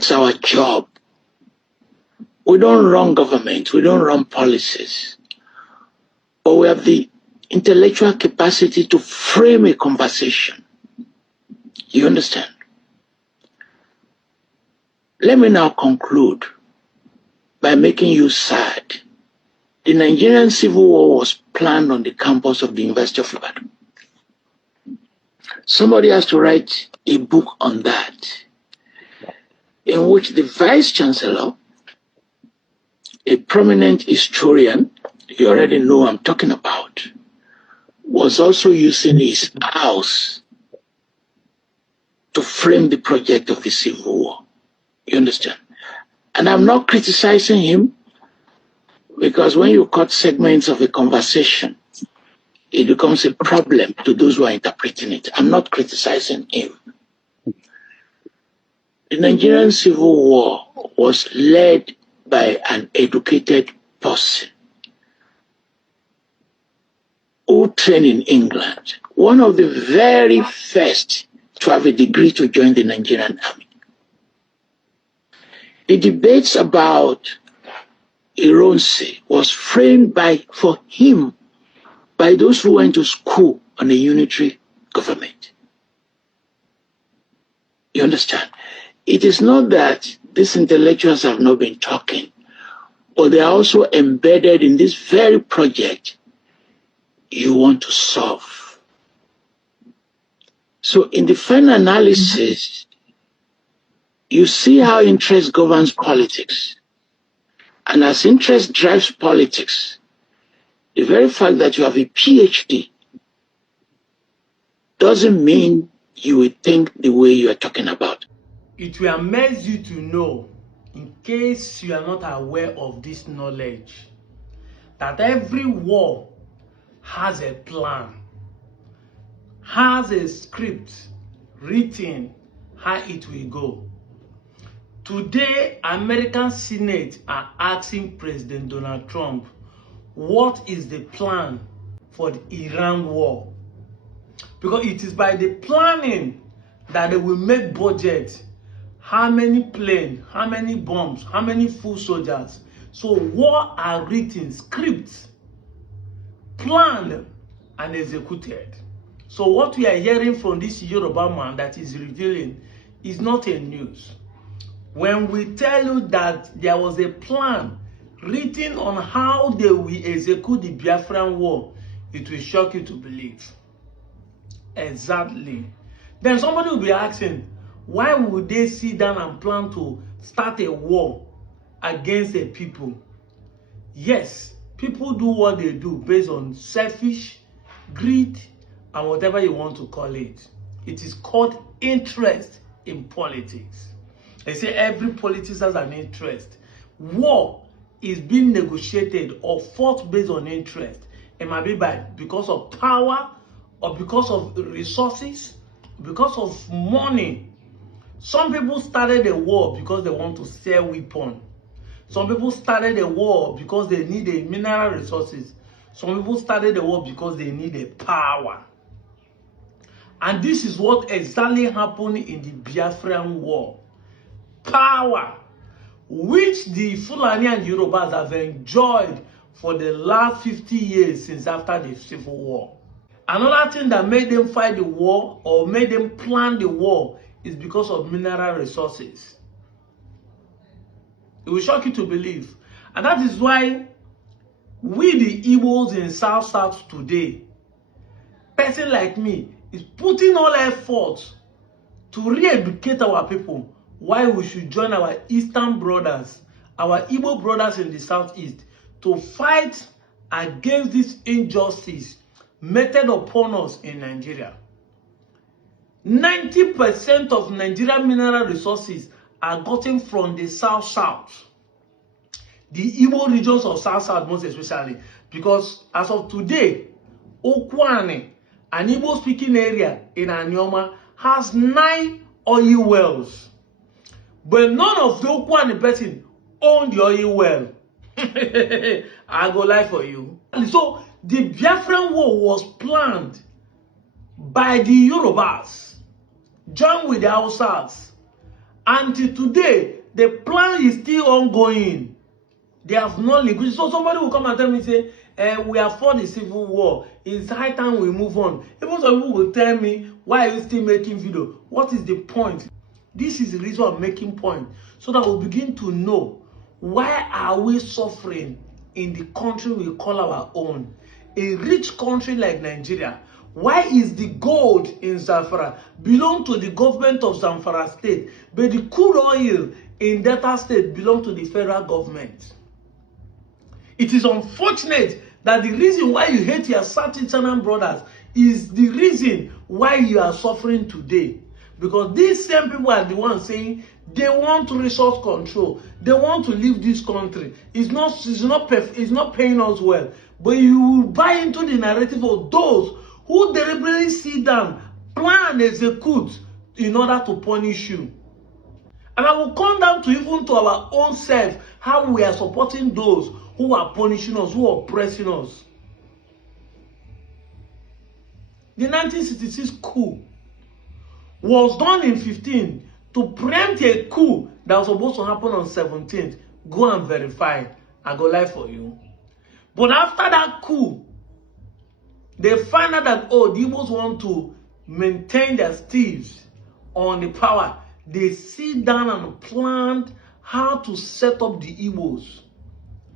That's our job. We don't run government, we don't run policies, but we have the intellectual capacity to frame a conversation. You understand? Let me now conclude by making you sad. The Nigerian Civil War was planned on the campus of the University of Ibadan. Somebody has to write a book on that, in which the Vice Chancellor, a prominent historian, you already know I'm talking about, was also using his house to frame the project of the Civil War. You understand? And I'm not criticizing him, because when you cut segments of a conversation, it becomes a problem to those who are interpreting it. I'm not criticizing him. The Nigerian Civil War was led by an educated person who trained in England, one of the very first to have a degree to join the Nigerian army. The debates about Ironsi was framed for him by those who went to school on a unitary government. You understand? It is not that these intellectuals have not been talking, but they are also embedded in this very project you want to solve. So in the final analysis, you see how interest governs politics. And as interest drives politics, the very fact that you have a PhD doesn't mean you will think the way you are talking about. It will amaze you to know, in case you are not aware of this knowledge, that every war has a plan, has a script written how it will go. Today, American Senate are asking President Donald Trump, what is the plan for the Iran war? Because it is by the planning that they will make budget. How many planes, how many bombs, how many foot soldiers. So war are written, scripts, planned and executed. So what we are hearing from this Yoruba man that is revealing is not a news. When we tell you that there was a plan written on how they will execute the Biafran war, it will shock you to believe. Exactly. Then somebody will be asking, why would they sit down and plan to start a war against the people? Yes, people do what they do based on selfish, greed, and whatever you want to call it. It is called interest in politics. They say every politician has an interest. War is being negotiated or fought based on interest. It might be because of power, or because of resources, because of money. Some people started a war because they want to sell weapons. Some people started a war because they need a mineral resources. Some people started a war because they need a power. And this is what exactly happened in the Biafran war. Power, which the Fulani and Yorubas have enjoyed for the last 50 years since after the Civil War. Another thing that made them fight the war or made them plan the war is because of mineral resources. It will shock you to believe. And that is why we the Igbos in South today, person like me, is putting all efforts to re-educate our people why we should join our Eastern brothers, our Igbo brothers in the Southeast, to fight against this injustice meted upon us in Nigeria. 90% of Nigerian mineral resources are gotten from the South. The Igbo regions of South most especially. Because as of today, Okwane, an Igbo speaking area in Anioma, has 9 oil wells. But none of the Okwane person own the oil well. I go lie for you. And so the Biafran war was planned by the Yorubas, joined with the Hausas, Until today, the plan is still ongoing. They have not liquidated. So somebody will come and tell me, say, we have fought the civil war. It's high time we move on. Even some people will tell me, why are you still making video? What is the point? This is the reason I'm making point. So that we'll begin to know, why are we suffering in the country we call our own? A rich country like Nigeria. Why is the gold in Zamfara belong to the government of Zamfara state, but the crude oil in Delta state belong to the federal government? It is unfortunate that the reason why you hate your South Eastern brothers is the reason why you are suffering today. Because these same people are the ones saying they want resource control. They want to leave this country. It's not paying us well. But you will buy into the narrative of those who deliberately sit down, plan and execute in order to punish you. And I will come down to even to our own self, how we are supporting those who are punishing us, who are oppressing us. The 1966 coup was done in 15 to preempt a coup that was supposed to happen on 17th. Go and verify. I go live for you. But after that coup, they find out that, oh, the Igbos want to maintain their steves on the power. They sit down and plan how to set up the Igbos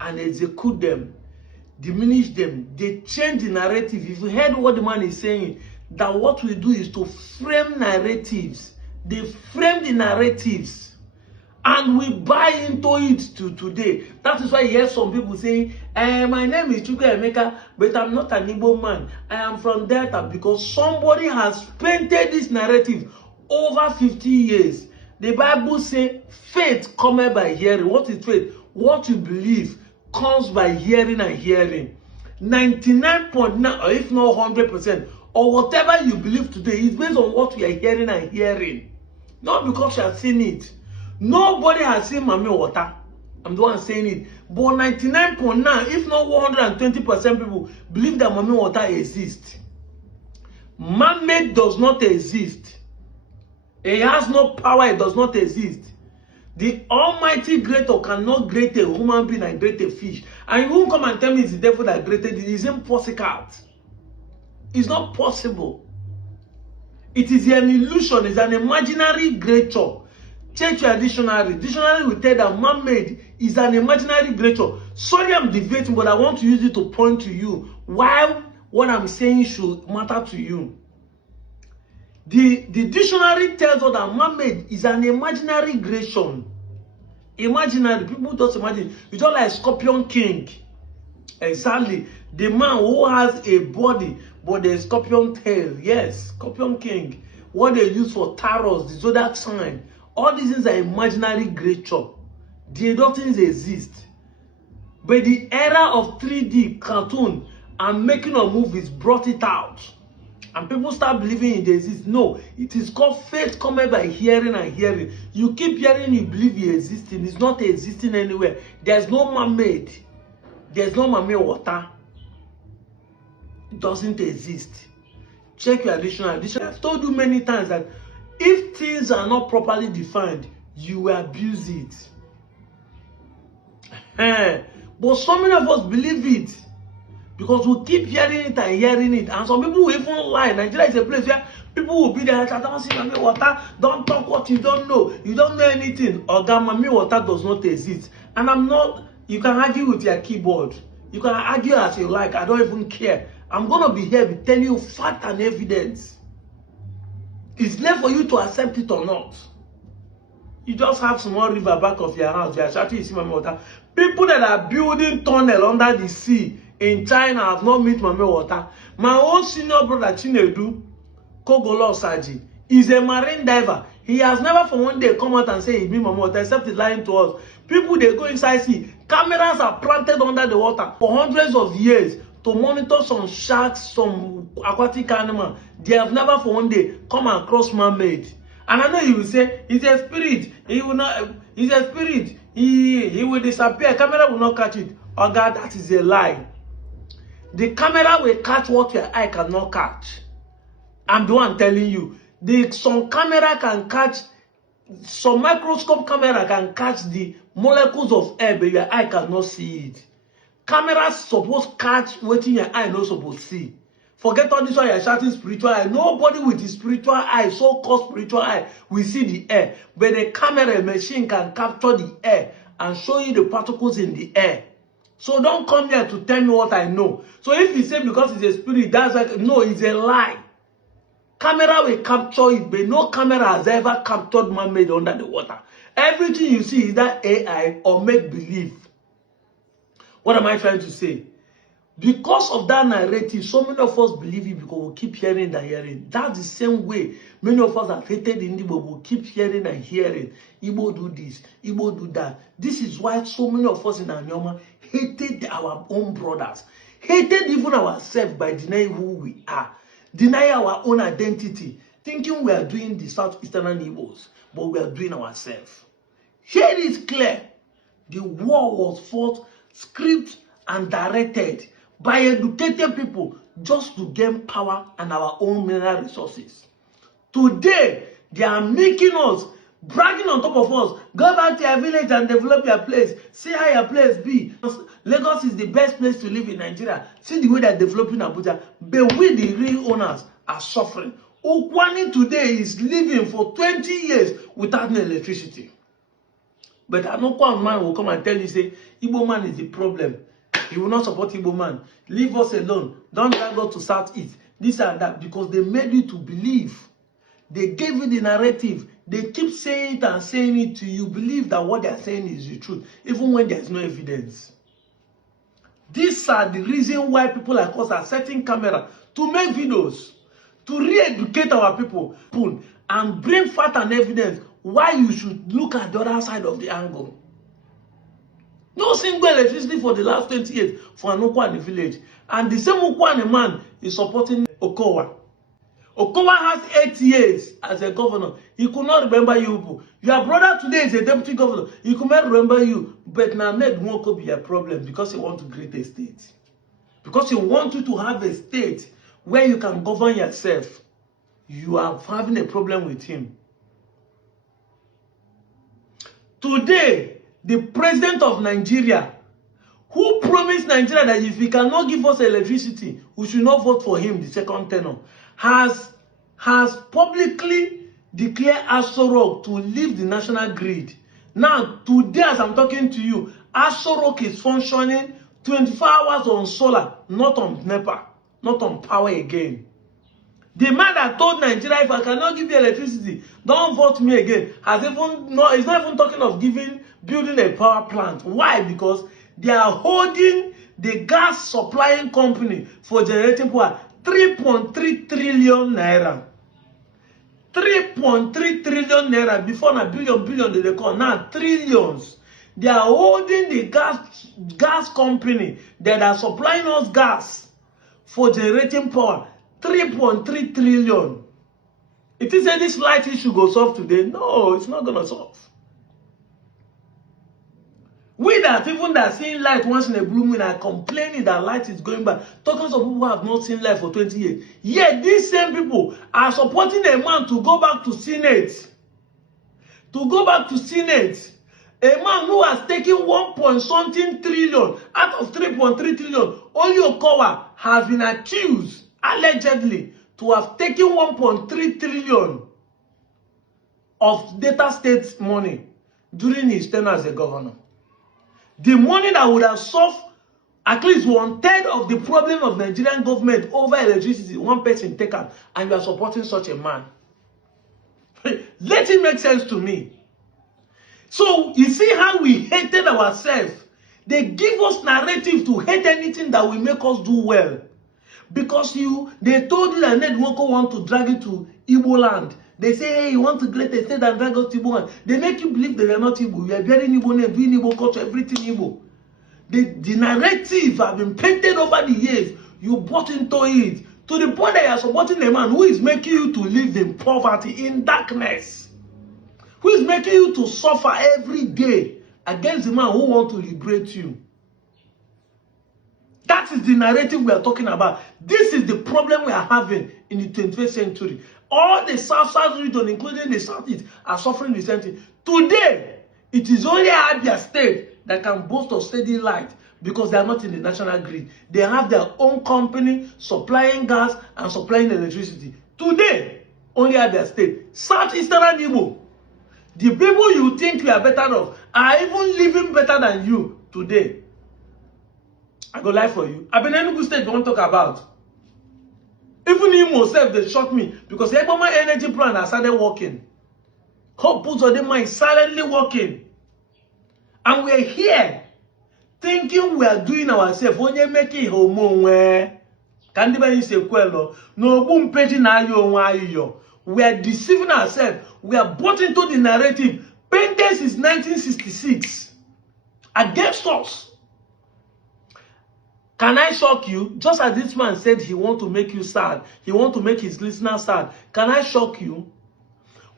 and execute them, diminish them. They change the narrative. If you heard what the man is saying, that what we do is to frame narratives. They frame the narratives. And we buy into it to today. That is why you hear some people saying, my name is Chukwu Emeka, but I'm not an Igbo man. I am from Delta, because somebody has painted this narrative over 50 years. The Bible says, faith cometh by hearing. What is faith? What you believe comes by hearing and hearing. 99.9, or if not 100%, or whatever you believe today is based on what you are hearing and hearing. Not because you have seen it. Nobody has seen Mami Water. I'm the one saying it. But 99.9, if not 120% people believe that Mami Water exists. Man-made does not exist. It has no power. It does not exist. The Almighty Creator cannot create a human being and create a fish. And you won't come and tell me it's the devil that created it. It's impossible. It's not possible. It is an illusion. It's an imaginary creature. Check your dictionary. Dictionary will tell that man-made is an imaginary creature. Sorry, I'm debating, but I want to use it to point to you why what I'm saying should matter to you. The dictionary tells us that man-made is an imaginary creation. Imaginary. People just imagine. It's just like Scorpion King. Exactly. The man who has a body, but the scorpion tail. Yes, Scorpion King. What they use for tarot, the zodiac sign. All these things are imaginary creature. They don't exist. But the era of 3D cartoon and making of movies brought it out. And people start believing it exists. No, it is called faith coming by hearing and hearing. You keep hearing, you believe it existing. It's not existing anywhere. There's no man-made. There's no Mami Water. It doesn't exist. Check your dictionary. I've told you many times that if things are not properly defined, you will abuse it. But so many of us believe it because we keep hearing it and hearing it. And some people will even lie. Nigeria is a place where people will be there. Don't see Mami Water. Don't talk what you don't know. You don't know anything. Oga, Mami Water does not exist. And I'm not. You can argue with your keyboard. You can argue as you like. I don't even care. I'm going to be here to tell you fact and evidence. It's left for you to accept it or not. You just have small river back of your house. You are shouting, you see Mami Water. People that are building tunnel under the sea in China have not met Mami Water. My own senior brother, Chinedu Kogolo Saji, is a marine diver. He has never for one day come out and say he meet Mami Water, except he's lying to us. People, they go inside sea. Cameras are planted under the water for hundreds of years to monitor some sharks, some aquatic animal. They have never for one day come across man-made. And I know you will say, it's a spirit. He will not, it's a spirit. He will disappear. Camera will not catch it. Oh God, that is a lie. The camera will catch what your eye cannot catch. I'm the one telling you. Some camera can catch some microscope camera can catch the molecules of air, but your eye cannot see it. Cameras suppose catch what your eye not supposed to see. Forget all this why you're shouting spiritual eye. Nobody with the spiritual eye, so-called spiritual eye, will see the air. But the camera machine can capture the air and show you the particles in the air. So don't come here to tell me what I know. So if you say because it's a spirit, that's like, no, it's a lie. Camera will capture it, but no camera has ever captured man-made under the water. Everything you see is that AI or make-believe. What am I trying to say? Because of that narrative, so many of us believe it because we keep hearing and hearing. That's the same way many of us have hated Igbo. We keep hearing and hearing. Igbo do this, Igbo do that. This is why so many of us in Anyoma hated our own brothers. Hated even ourselves by denying who we are. Deny our own identity. Thinking we are doing the Southeastern Igbos, but we are doing ourselves. Here it is clear. The war was fought, scripted, and directed by educated people just to gain power and our own mineral resources. Today, they are making us, bragging on top of us, go back to your village and develop your place. See how your place be. Lagos is the best place to live in Nigeria. See the way they're developing Abuja. But we, the real owners, are suffering. Ukwani today is living for 20 years without no electricity. But an Okwan man will come and tell you, say, Igbo man is the problem. He will not support Igbo man. Leave us alone. Don't drag us to Southeast. This and that. Because they made you to believe. They gave you the narrative. They keep saying it and saying it to you. Believe that what they are saying is the truth. Even when there is no evidence. These are the reason why people like us are setting camera to make videos. To re-educate our people. And bring fact and evidence why you should look at the other side of the angle. No single electricity for the last 20 years for an Okwane village. And the same Okwane man is supporting Okowa. Okowa has 8 years as a governor. He could not remember you. Your brother today is a deputy governor. He could not remember you. But now Ned won't be a problem because he wants to create a state. Because he wants you to have a state where you can govern yourself. You are having a problem with him. Today, the president of Nigeria, who promised Nigeria that if he cannot give us electricity, we should not vote for him the second tenure, has publicly declared Aso Rock to leave the national grid. Now, today as I'm talking to you, Aso Rock is functioning 24 hours on solar, not on NEPA, not on power again. The man that told Nigeria, if I cannot give you electricity, don't vote me again, he's not even talking of building a power plant. Why? Because they are holding the gas supplying company for generating power 3.3 trillion naira. 3.3 trillion naira. Before na billion they call, now trillions. They are holding the gas company that are supplying us gas for generating power 3.3 trillion. It is this light issue go solve today? No, it's not gonna solve. We that even that seeing light once in a blue moon are complaining that light is going back. Talking to people who have not seen light for 20 years. Yet these same people are supporting a man to go back to Senate. To go back to Senate. A man who has taken 1.something trillion out of 3.3 trillion. Only Okowa has been accused, allegedly, to have taken 1.3 trillion of Delta State money during his tenure as a governor. The money that would have solved at least 1/3 of the problem of Nigerian government over electricity, one person take out, and you are supporting such a man. Let it make sense to me. So you see how we hated ourselves. They give us narrative to hate anything that will make us do well. Because they told you that Ned Nwoko want to drag you to Igbo land. They say, hey, you want to create a state and drag us to Igbo land. They make you believe they are not Igbo. You are bearing Igbo name, doing Igbo culture, everything Igbo. The narrative have been painted over the years. You bought into it. To the point that you are supporting a man who is making you to live in poverty, in darkness. Who is making you to suffer every day against the man who wants to liberate you. That is the narrative we are talking about. This is the problem we are having in the 21st century. All the South region, including the Southeast, are suffering the same thing. Today, it is only Abia State that can boast of steady light because they are not in the national grid. They have their own company supplying gas and supplying electricity. Today, only Abia State. Southeastern Igbo, the people you think you are better off are even living better than you today. I go lie for you. I've been in Enugu State you want to talk about. Even Imo self, they shock me because my energy plan has started working. Hope puts on the mind silently working. And we're here thinking we are doing ourselves. Onye making homo where can the say quello? No boom page na yo. We are deceiving ourselves. We are bought into the narrative. Painted since 1966 against us. Can I shock you? Just as this man said he wants to make you sad, he wants to make his listeners sad. Can I shock you?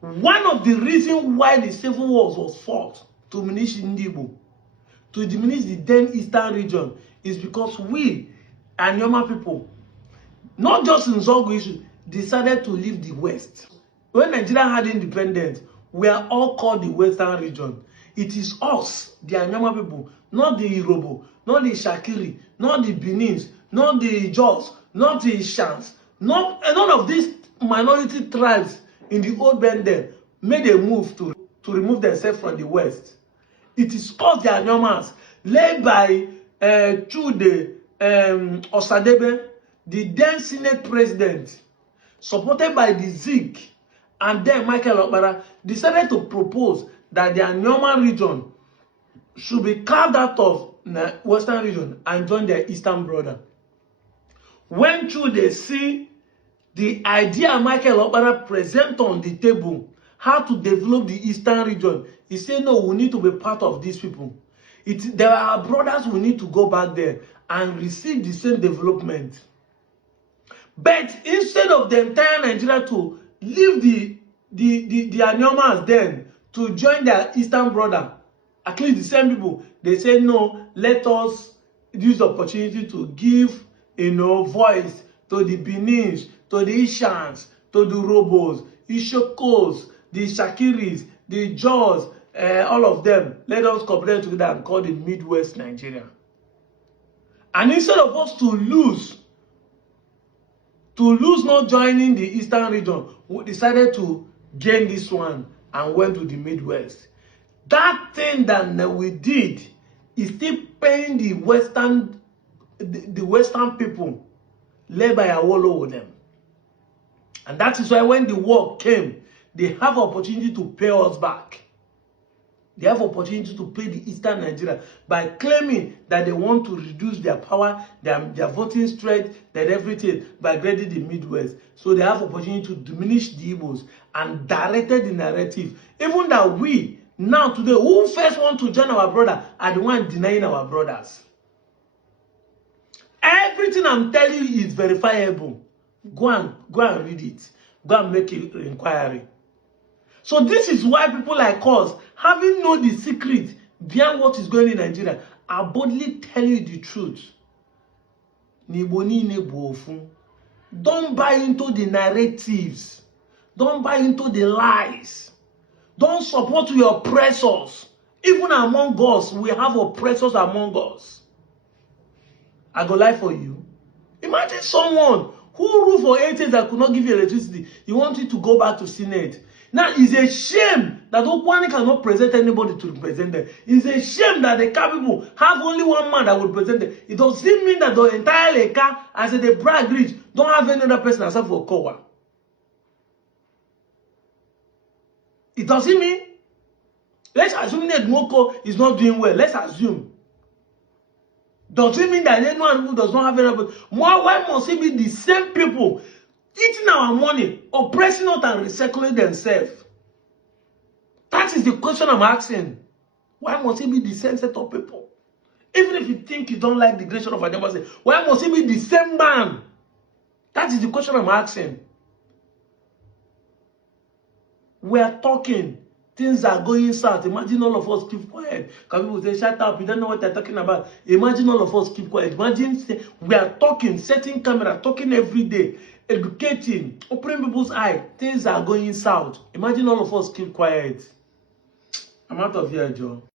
One of the reasons why the Civil War was fought to diminish Ndibo, to diminish the then Eastern region, is because we, Anyoma people, not just in Zogo issue, decided to leave the West. When Nigeria had independence, we are all called the Western region. It is us, the Anyama people, not the Irobo, not the Shakiri, not the Benins, not the Jos, not the Shans, none of these minority tribes in the old Benden made a move to remove themselves from the West. It is us, the Anyomas, led by Chude Osadebe, the then Senate president, supported by the Zik, and then Michael Okpara, decided to propose that the Anyoma region should be carved out of the Western region and join their Eastern brother. When they see the idea Michael Okpara present on the table, how to develop the Eastern region, he said, no, we need to be part of these people. There are brothers we need to go back there and receive the same development. But instead of the entire Nigeria to leave the Anyomas then to join their Eastern brother, at least the same people, they say, no, let us use the opportunity to give, voice to the Benins, to the Ishans, to the Robos, Ishokos, the Shakiris, the Jaws, all of them. Let us cooperate together and call the Midwest Nigeria. And instead of us to lose not joining the Eastern region, we decided to gain this one and went to the Midwest. That thing that we did is still paying the Western people led by Awolowo with them. And that is why when the war came, they have opportunity to pay us back. They have opportunity to pay the Eastern Nigeria by claiming that they want to reduce their power, their voting strength, their everything by grading the Midwest. So they have opportunity to diminish the Igbos and directed the narrative. Even that we, now today, who first want to join our brother are the one denying our brothers. Everything I'm telling you is verifiable. Go and read it. Go and make an inquiry. So this is why people like us, having known the secret behind what is going on in Nigeria, are boldly telling you the truth. Don't buy into the narratives. Don't buy into the lies. Don't support your oppressors. Even among us, we have oppressors among us. I go lie for you. Imagine someone who ruled for 8 years that could not give you electricity. You want it to go back to Senate. Now, it's a shame that Okwani cannot present anybody to represent them. It's a shame that the Eka people have only one man that will present them. It doesn't mean that the entire Eka, as they brag rich, don't have any other person except for Kowa. It doesn't mean. Let's assume that Moko is not doing well. Let's assume. Doesn't mean that anyone who does not have any other. Why must it be the same people eating our money, oppressing us and recycling themselves? That is the question I'm asking. Why must it be the same set of people? Even if you think you don't like the creation of Adamasi, why must it be the same man? That is the question I'm asking. We are talking. Things are going south. Imagine all of us keep quiet. Because people say, shut up, you don't know what they're talking about. Imagine all of us keep quiet. Imagine we are talking, setting camera, talking every day. educating, opening people's eye. Things are going south. Imagine all of us keep quiet. I'm out of here, Joe.